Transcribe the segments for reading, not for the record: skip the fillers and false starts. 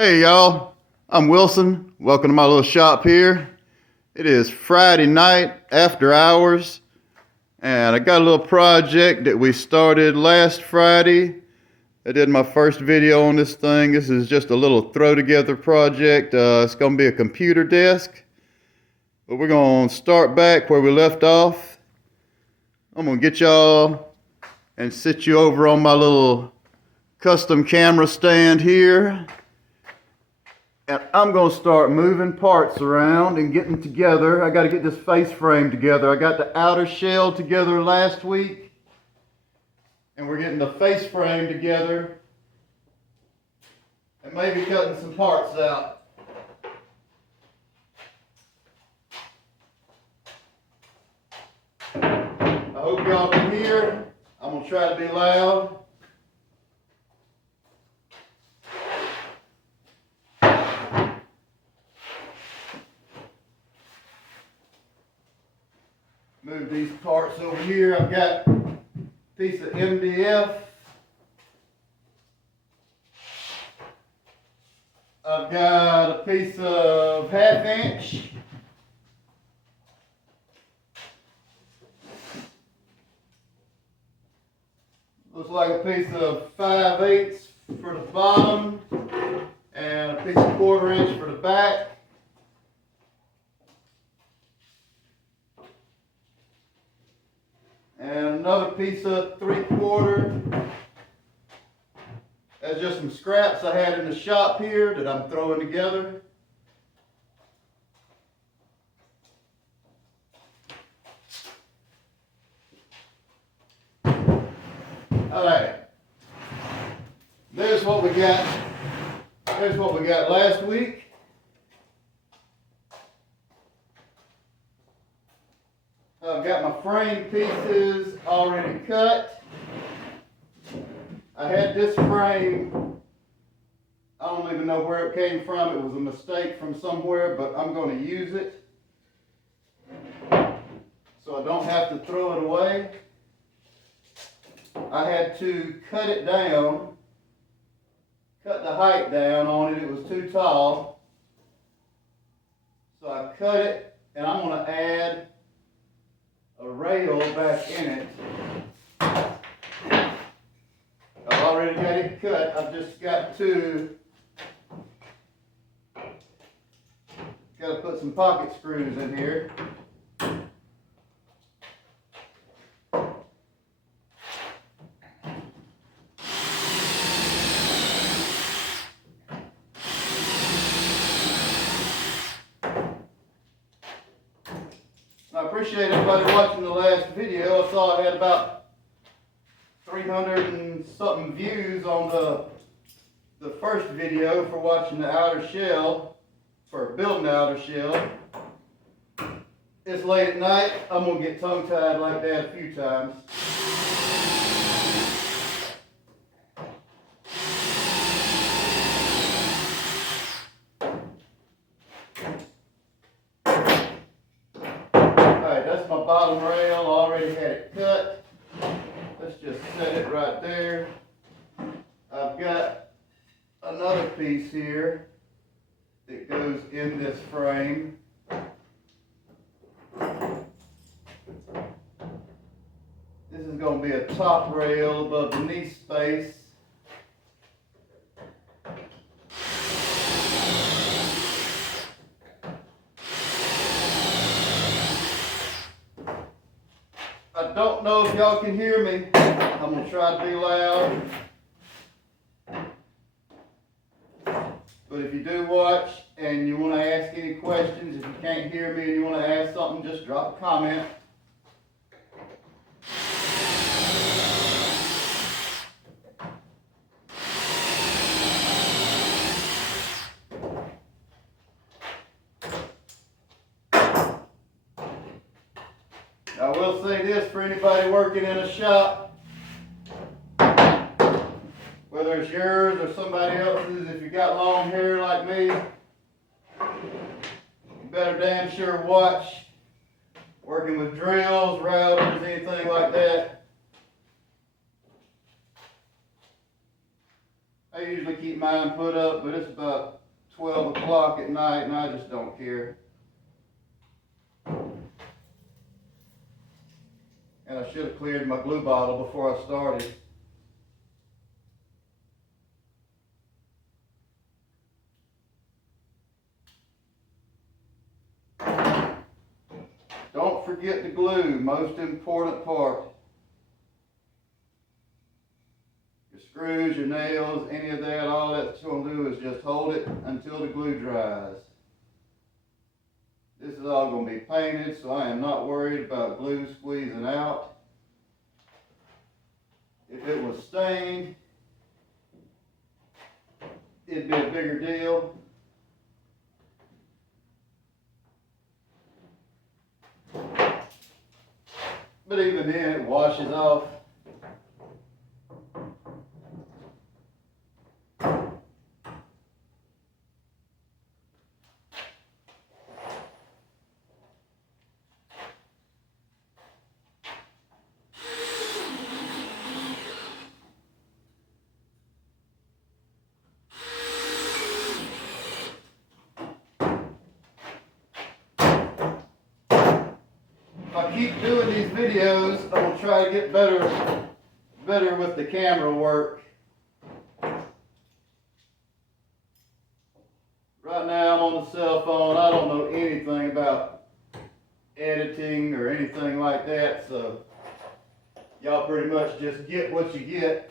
Hey y'all, I'm Wilson. Welcome to my little shop here. It is Friday night after hours, and I got a little project that we started last Friday. I did my first video on this thing. This is just a little throw together project. It's going to be a computer desk, but we're going to start back where we left off. I'm going to get y'all and sit you over on my little custom camera stand here. And I'm going to start moving parts around and getting together. I got to get this face frame together. I got the outer shell together last week. And we're getting the face frame together. And maybe cutting some parts out. I hope y'all can hear. I'm going to try to be loud. Move these parts over here. I've got a piece of MDF. I've got a piece of 1/2 inch. Looks like a piece of 5/8 for the bottom and a piece of 1/4 inch for the back. And another piece of 3/4. That's just some scraps I had in the shop here that I'm throwing together. Alright. There's what we got. There's what we got last week. I've got my frame pieces already cut. I had this frame, I don't even know where it came from. It was a mistake from somewhere, but I'm going to use it so I don't have to throw it away. I had to cut it down, cut the height down on it. It was too tall. So I cut it, and I'm going to add a rail back in it. I've already got it cut. I've just got to put some pocket screws in here. I appreciate everybody watching the last video. I saw I had about 300 and something views on the first video for watching the outer shell, for building the outer shell. It's late at night. I'm going to get tongue-tied like that a few times. My bottom rail, already had it cut. Let's just set it right there. I've got another piece here that goes in this frame. This is going to be a top rail above the knee space. I don't know if y'all can hear me. I'm going to try to be loud. But if you do watch and you want to ask any questions, if you can't hear me and you want to ask something, just drop a comment. I will say this for anybody working in a shop, whether it's yours or somebody else's, if you got long hair like me, you better damn sure watch working with drills, routers, anything like that. I usually keep mine put up, but it's about 12 o'clock at night and I just don't care. And I should have cleared my glue bottle before I started. Don't forget the glue, most important part. Your screws, your nails, any of that, all that's going to do is just hold it until the glue dries. This is all going to be painted, so I am not worried about glue squeezing out. If it was stained, it'd be a bigger deal. But even then, it washes off. If I keep doing these videos, I'm going to try to get better with the camera work. Right now I'm on the cell phone. I don't know anything about editing or anything like that, so y'all pretty much just get what you get.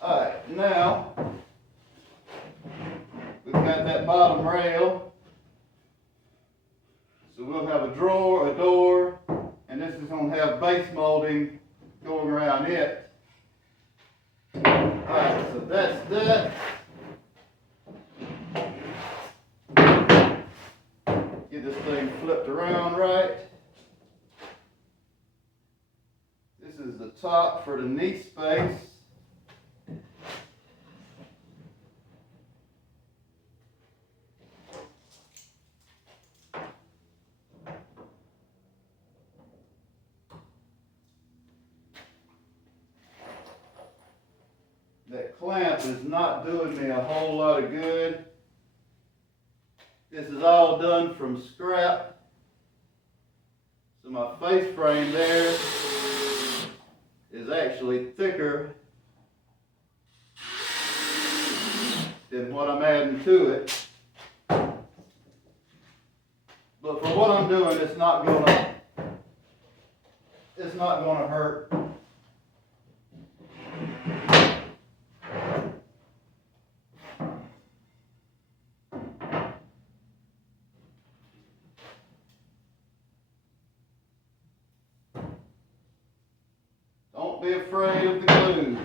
Alright, now we've got that bottom rail. So we'll have a drawer, a door, and this is going to have base molding going around it. Alright, so that's that. Get this thing flipped around right. This is the top for the knee space. That clamp is not doing me a whole lot of good. This is all done from scrap. So my face frame there is actually thicker than what I'm adding to it. But for what I'm doing, it's not gonna hurt. Don't be afraid of the glue.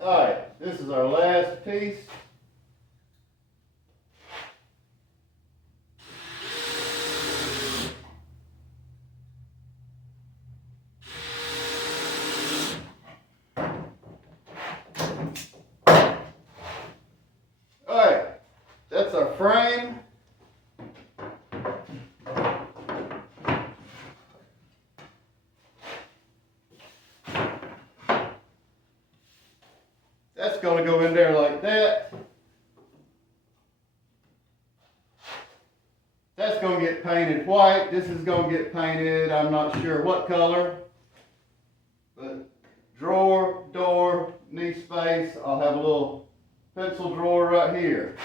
Alright, this is our last piece. Alright, that's our frame. That's going to go in there like that. That's going to get painted white. This is going to get painted, I'm not sure what color. But drawer, door, knee space, I'll have a little pencil drawer right here.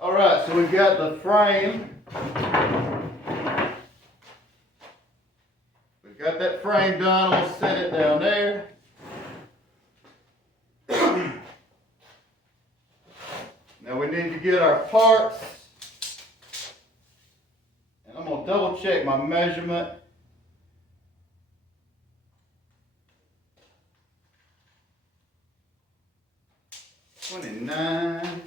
Alright, so we've got the frame. We've got that frame done. I'll set it down there. Now we need to get our parts. gonna double check my measurement. $29.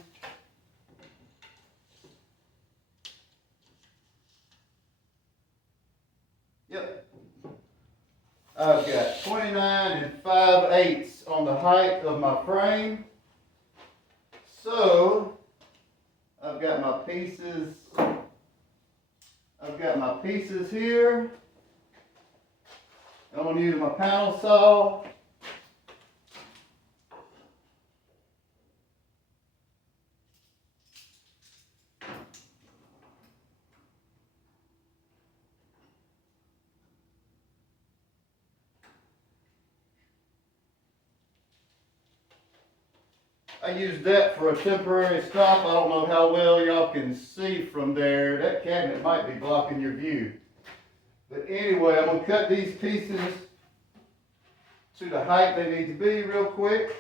Yep. I've got 29 5/8 on the height of my frame. So I've got my pieces. I've got my pieces here. I'm going to use my panel saw. I used that for a temporary stop. I don't know how well y'all can see from there. That cabinet might be blocking your view. But anyway, I'm going to cut these pieces to the height they need to be real quick.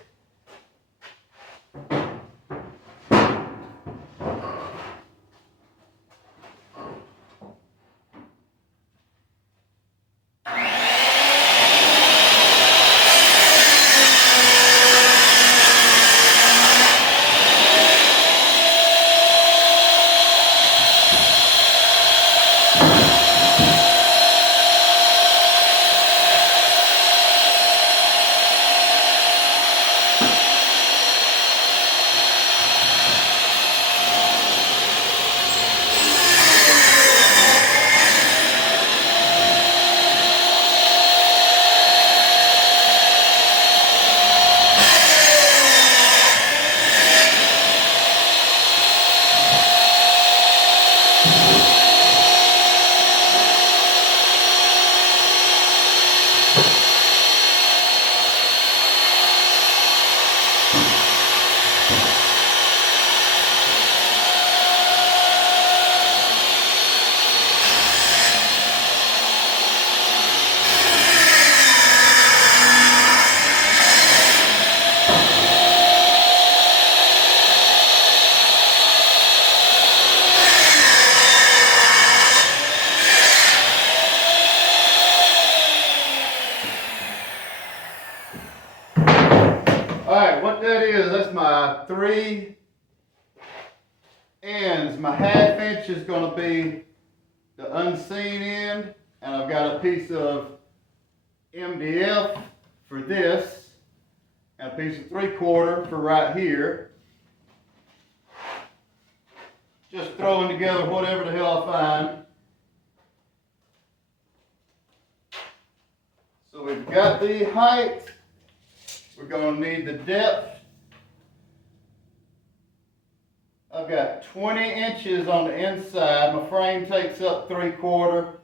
Alright, what that is, that's my 3 ends. My 1/2 inch is going to be the unseen end, and I've got a piece of MDF for this, and a piece of 3/4 for right here. Just throwing together whatever the hell I find. So we've got the height. We're going to need the depth. I've got 20 inches on the inside. My frame takes up 3/4.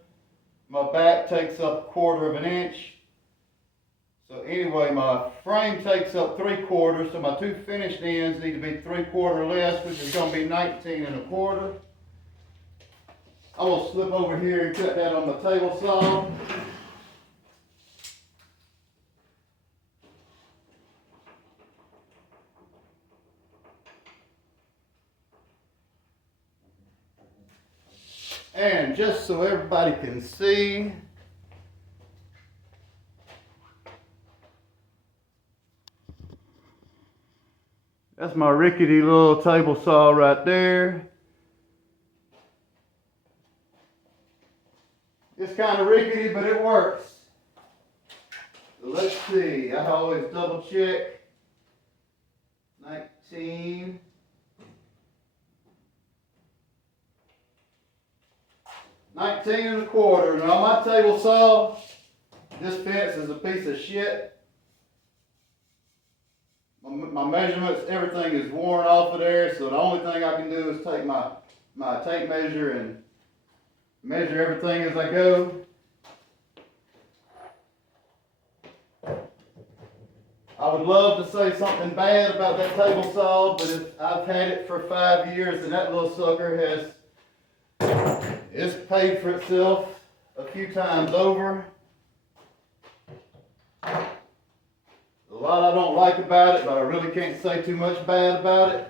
My back takes up 1/4 of an inch. So anyway, my frame takes up 3/4, so my 2 finished ends need to be 3/4 less, which is going to be 19 1/4. I will slip over here and cut that on the table saw. And just so everybody can see, that's my rickety little table saw right there. It's kind of rickety, but it works. So let's see, I always double check. 19. 19 1/4. Now my table saw, this fence is a piece of shit. My measurements, everything is worn off of there, so the only thing I can do is take my tape measure and measure everything as I go. I would love to say something bad about that table saw, but I've had it for 5 years, and that little sucker it's paid for itself a few times over. A lot I don't like about it, but I really can't say too much bad about it.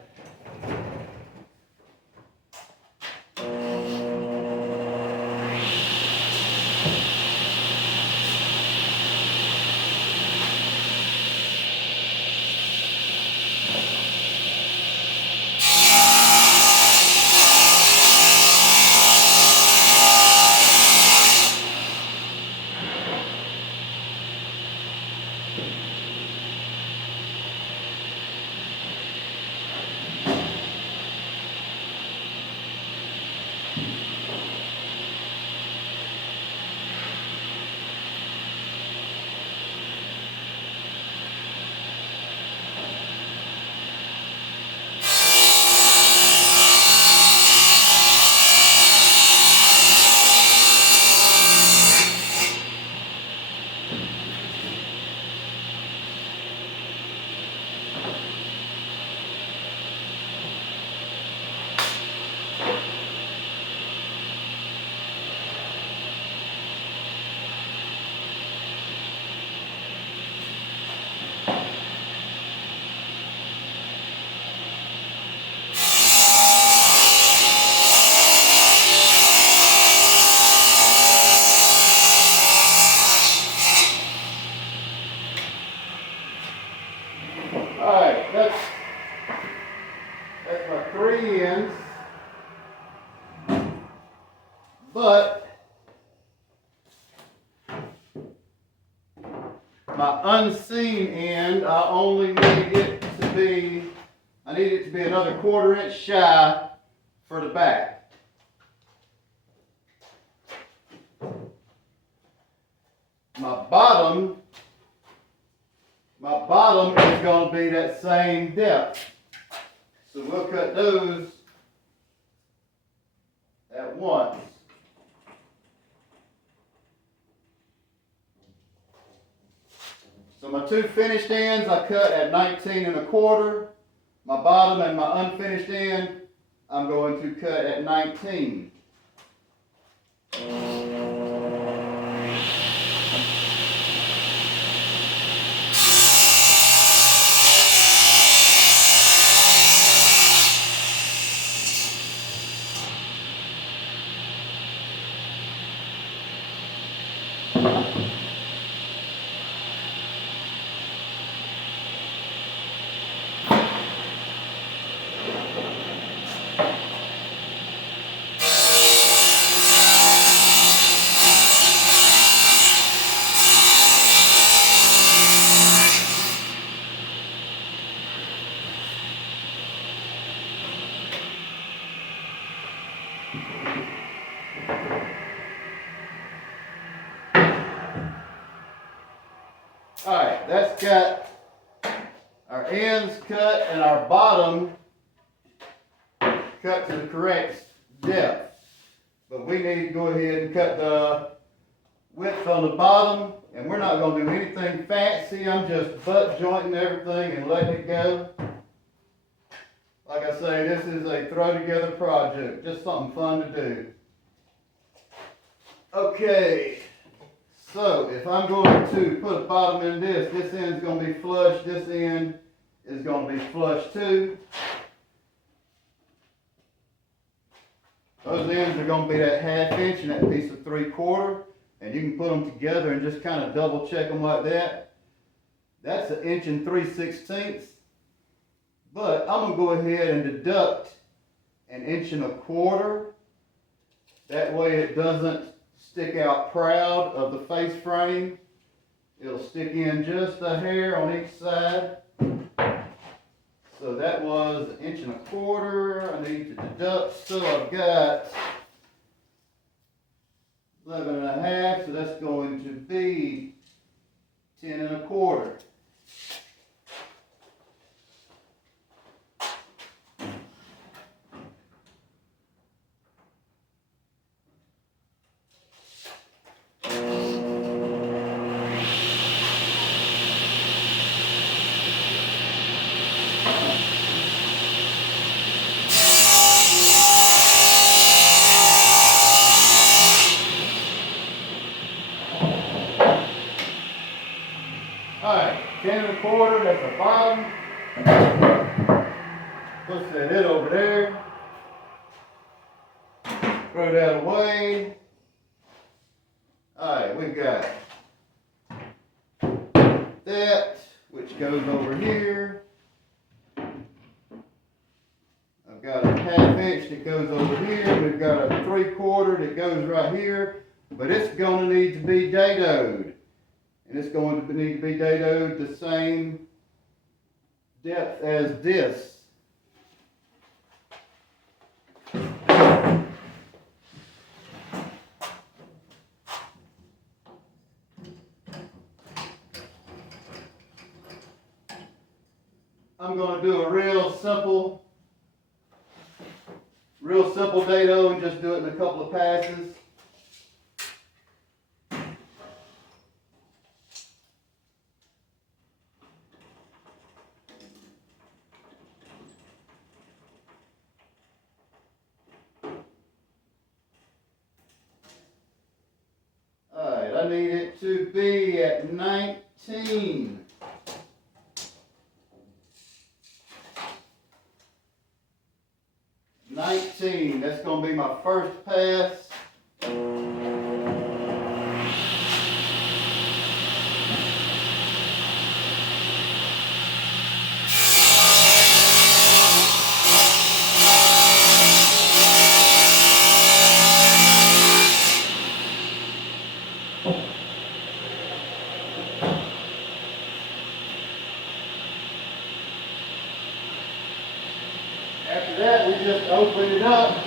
my unseen end, I need it to be another 1/4 inch shy for the back. My bottom is going to be that same depth. So we'll cut those at once. So my 2 finished ends I cut at 19 1/4. My bottom and my unfinished end I'm going to cut at 19. Alright, that's got our ends cut and our bottom cut to the correct depth. But we need to go ahead and cut the width on the bottom, and we're not going to do anything fancy. I'm just butt jointing everything and letting it go. Like I say, this is a throw together project, just something fun to do. Okay. So, if I'm going to put a bottom in this end is going to be flush, this end is going to be flush too. Those ends are going to be that 1/2 inch and that piece of 3/4, and you can put them together and just kind of double check them like that. That's 1 3/16. But I'm going to go ahead and deduct 1 1/4 inch. That way it doesn't stick out proud of the face frame. It'll stick in just a hair on each side. So that was 1 1/4 inch. I need to deduct, so I've got 11 1/2, so that's going to be 10 1/4. Alright, 10 1/4, that's the bottom. Push that head over there. Throw that away. Alright, we've got that, which goes over here. I've got a 1/2 inch that goes over here. We've got a 3/4 that goes right here. But it's going to need to be dadoed. And it's going to need to be dadoed the same depth as this. I'm going to do a real simple dado and just do it in a couple of passes. Alright, I need it to be at 19. That's going to be my first pass. open it up.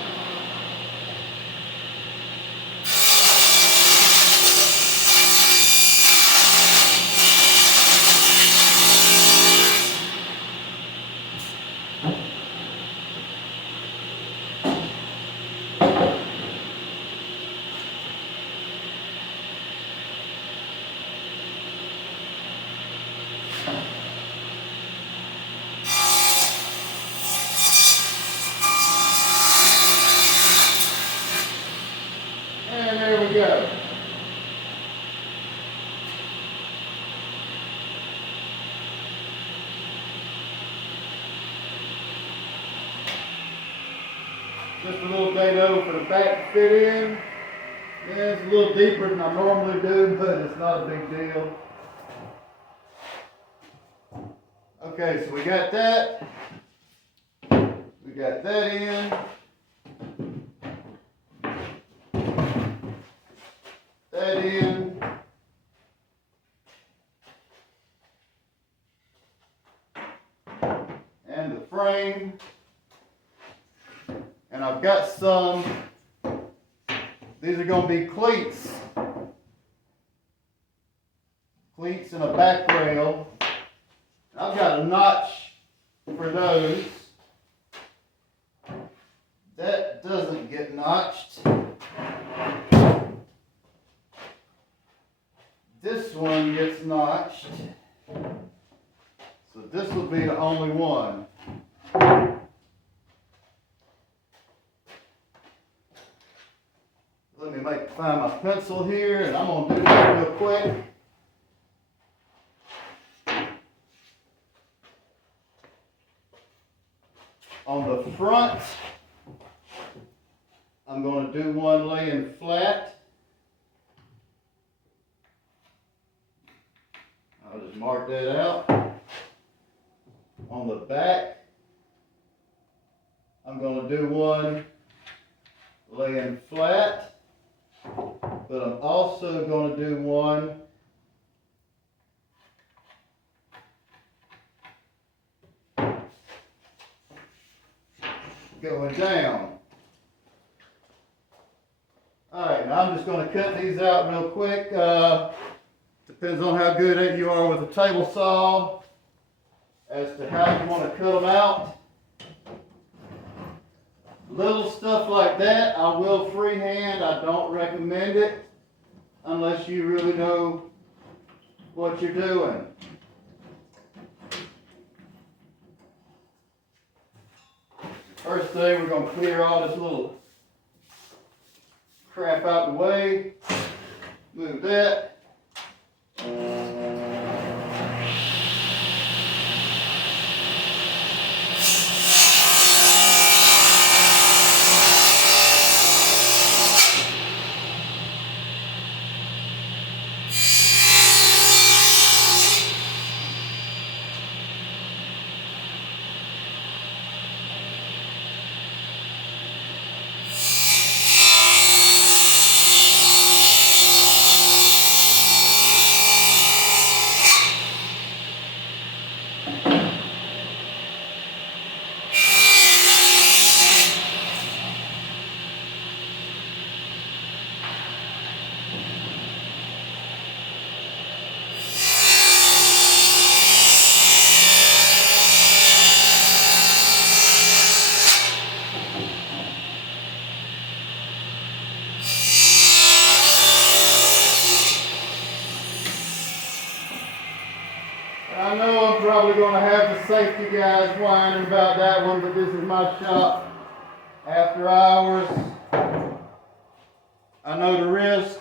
And there we go. Just a little dado for the back to fit in. Yeah, it's a little deeper than I normally do, but it's not a big deal. Okay, so we got that. We got that in. That in. And the frame. And I've got some, these are going to be cleats. Cleats and a back rail. I've got a notch for those. That doesn't get notched. This one gets notched. So this will be the only one. Let me find my pencil here, and I'm going to do this real quick. On the front, I'm going to do one laying flat. I'll just mark that out. On the back, I'm going to do one laying flat, but I'm also going to do one going down. Alright, now I'm just going to cut these out real quick. Depends on how good you are with a table saw as to how you want to cut them out. Little stuff like that, I will freehand. I don't recommend it unless you really know what you're doing. First thing, we're going to clear all this little crap out the way. Move that. I know I'm probably going to have the safety guys whining about that one, but this is my shop after hours. I know the risk.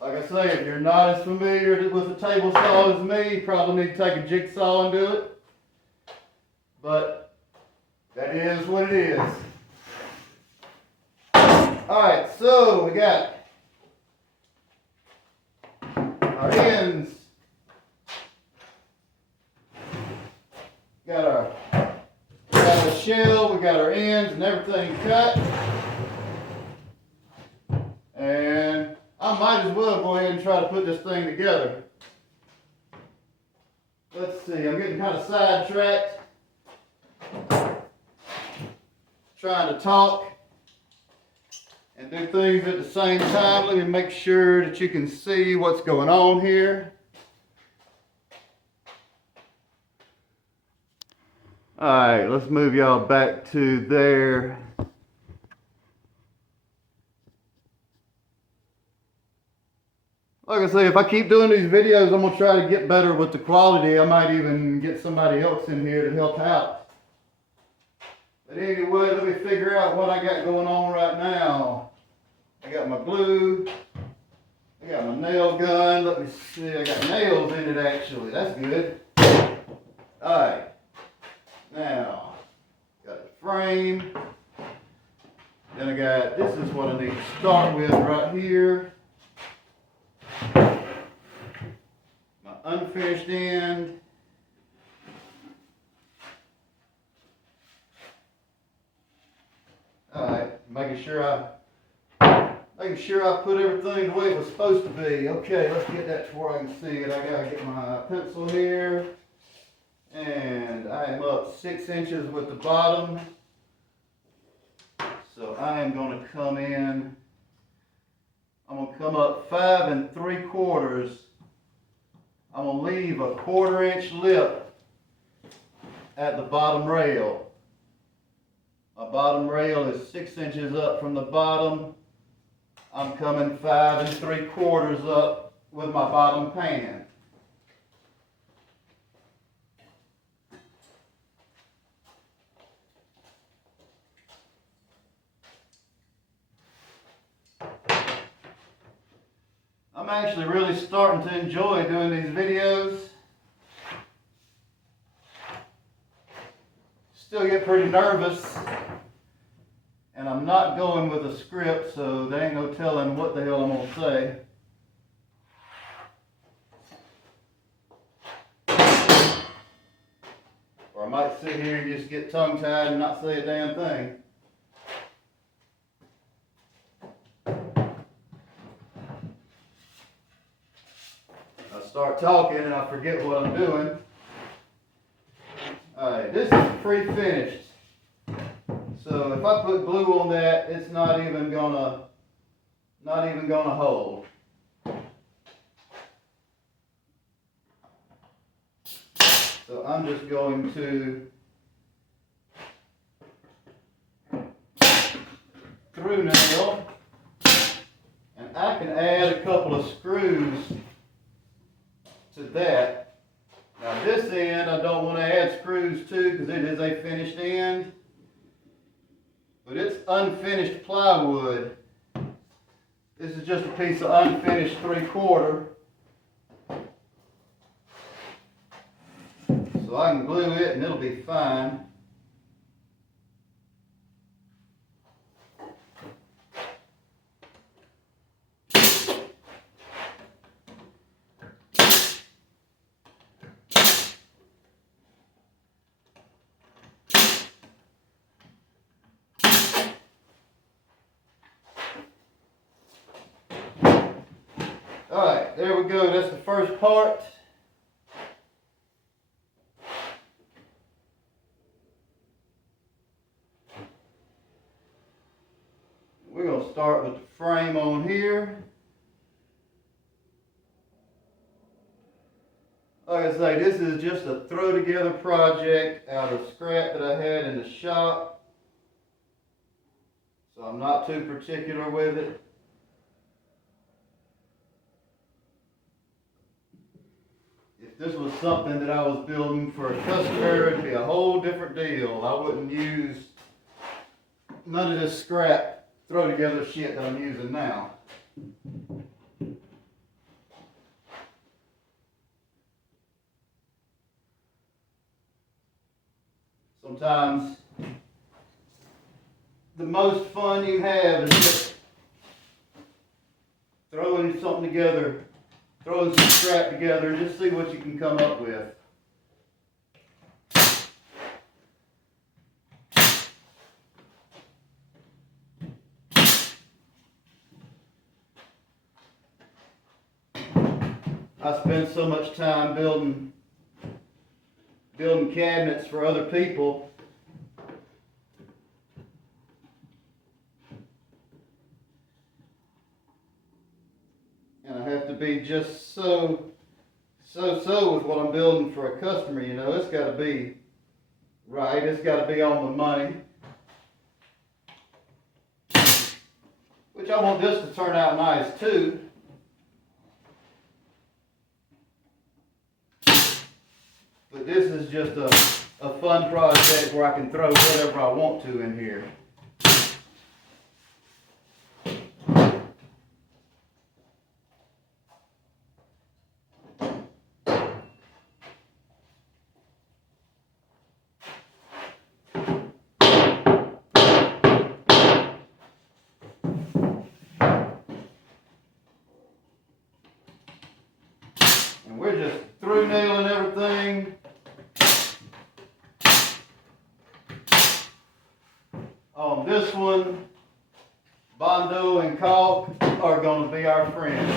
Like I say, if you're not as familiar with a table saw as me, you probably need to take a jigsaw and do it. But that is what it is. Alright, so we got our ends. Got our shell, we got our ends and everything cut. And I might as well go ahead and try to put this thing together. let's see, I'm getting kind of sidetracked. Trying to talk and do things at the same time. Let me make sure that you can see what's going on here. All right, let's move y'all back to there. Like I say, if I keep doing these videos, I'm gonna try to get better with the quality. I might even get somebody else in here to help out. But anyway, let me figure out what I got going on right now. I got my glue. I got my nail gun. Let me see. I got nails in it actually. That's good. Alright. Now, got the frame. Then I got, this is what I need to start with right here. My unfinished end. Alright, making sure I put everything the way it was supposed to be. Okay, let's get that to where I can see it. I gotta get my pencil here. And I am up 6 inches with the bottom. So I am gonna come in, I'm gonna come up 5 3/4. I'm gonna leave a 1/4 inch lip at the bottom rail. My bottom rail is 6 inches up from the bottom. I'm coming 5 3/4 up with my bottom pan. I'm actually really starting to enjoy doing these videos. Still get pretty nervous. And I'm not going with a script, so there ain't no telling what the hell I'm going to say. Or I might sit here and just get tongue-tied and not say a damn thing. I start talking and I forget what I'm doing. Alright, this is pre-finished. So if I put glue on that, it's not even gonna hold. So I'm just going to through nail, and I can add a couple of screws to that. Now this end I don't want to add screws to because it is a finished end. But it's unfinished plywood. This is just a piece of unfinished 3/4. So I can glue it and it'll be fine. Alright, there we go. That's the first part. We're going to start with the frame on here. Like I say, this is just a throw together project out of scrap that I had in the shop. So I'm not too particular with it. If this was something that I was building for a customer, it'd be a whole different deal. I wouldn't use none of this scrap throw together shit that I'm using now. Sometimes the most fun you have is just throwing something together, throwing some scrap together, and just see what you can come up with. I spend so much time building building cabinets for other people. And I have to be just so with what I'm building for a customer, you know. It's got to be right. It's got to be on the money. Which I want this to turn out nice too. But this is just a fun project where I can throw whatever I want to in here. And we're just through nailing everything. On this one, Bondo and caulk are going to be our friends.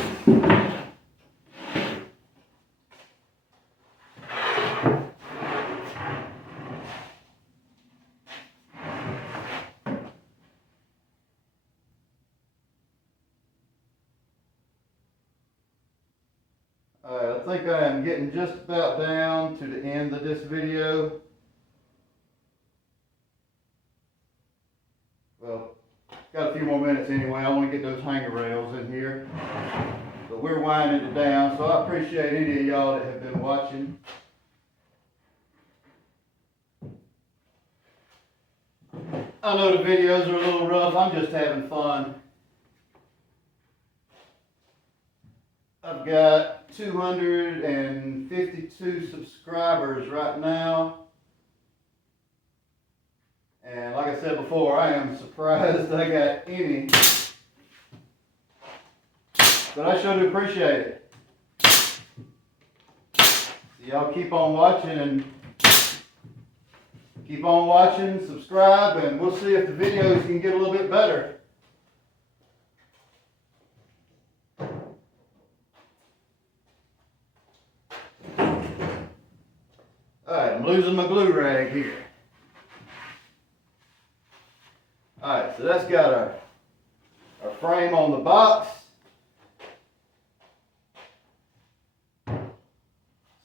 Alright, I think I am getting just about down to the end of this video. Well, got a few more minutes anyway. I want to get those hanger rails in here. But we're winding it down, so I appreciate any of y'all that have been watching. I know the videos are a little rough. I'm just having fun. I've got 252 subscribers right now. And like I said before, I am surprised I got any. But I sure do appreciate it. So y'all keep on watching subscribe, and we'll see if the videos can get a little bit better. Alright, I'm losing my glue rag here. Alright, so that's got our frame on the box. So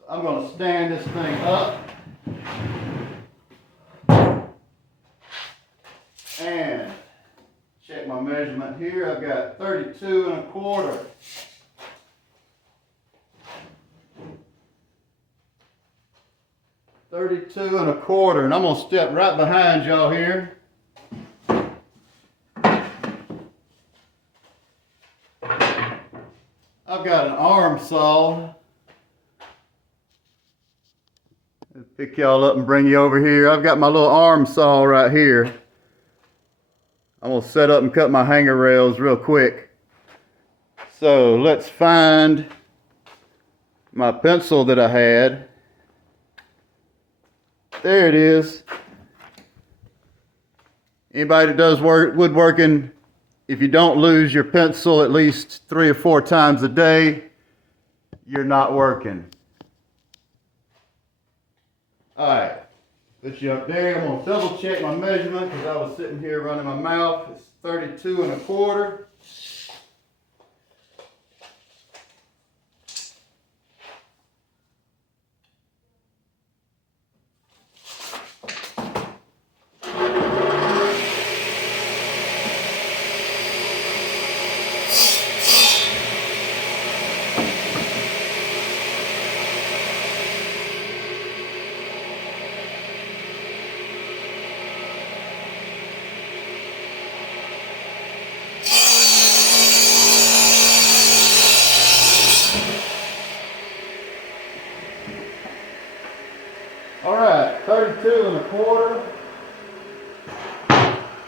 I'm going to stand this thing up. And check my measurement here. I've got 32 1/4. 32 1/4, and I'm going to step right behind y'all here. I've got an arm saw. I'll pick y'all up and bring you over here. I've got my little arm saw right here. I'm going to set up and cut my hanger rails real quick. So let's find my pencil that I had. There it is. Anybody that does woodworking, if you don't lose your pencil at least 3 or 4 times a day, you're not working. Alright, put you up there. I'm going to double check my measurement because I was sitting here running my mouth. It's 32 1/4. Alright, 32 1/4.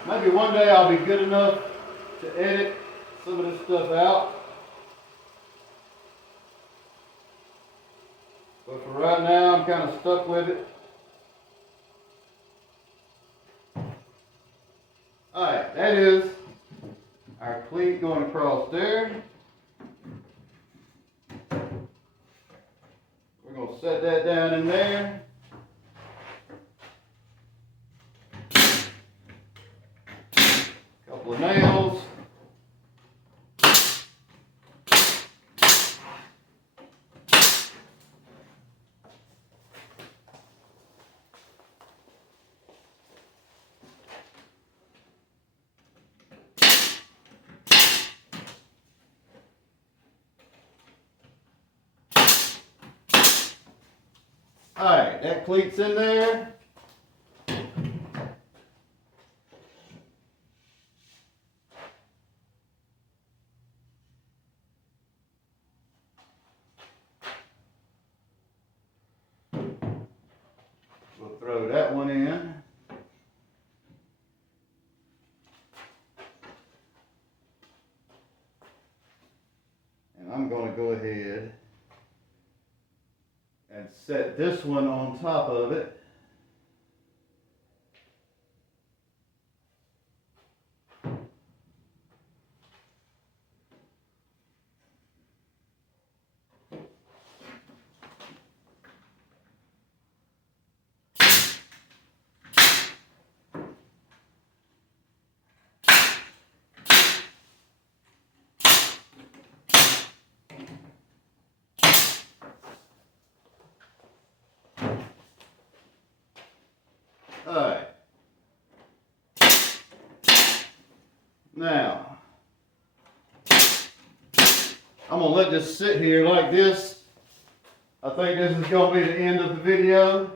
Maybe one day I'll be good enough to edit some of this stuff out. But for right now, I'm kind of stuck with it. Alright, that is our cleat going across there. We're going to set that down in there. couple of nails. Alright, that cleat's in there. We'll throw that one in. And I'm going to go ahead and set this one on top of it. Alright. Now, I'm going to let this sit here like this. I think this is going to be the end of the video.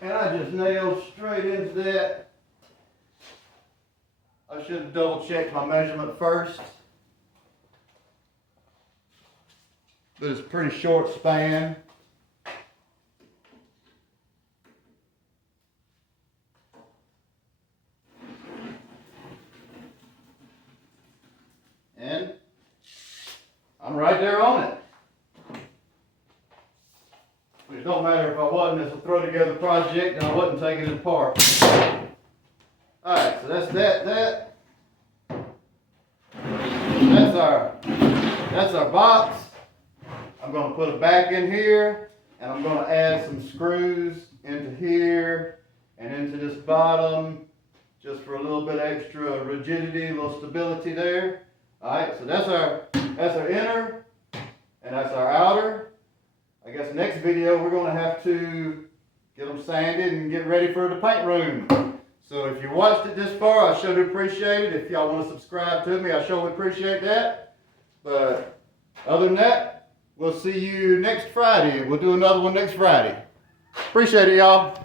And I just nailed straight into that. I should have double checked my measurement first. But it's a pretty short span. And I'm right there on it. It don't matter if I wasn't, it's a throw together project and I wasn't taking it apart. Alright, so that's that. That's our box. I'm going to put a back in here and I'm going to add some screws into here and into this bottom just for a little bit extra rigidity, a little stability there. Alright, so that's our inner and that's our outer. I guess next video we're going to have to get them sanded and get ready for the paint room. So if you watched it this far, I sure do appreciate it. If y'all want to subscribe to me, I sure would appreciate that. But other than that, we'll see you next Friday. We'll do another one next Friday. Appreciate it, y'all.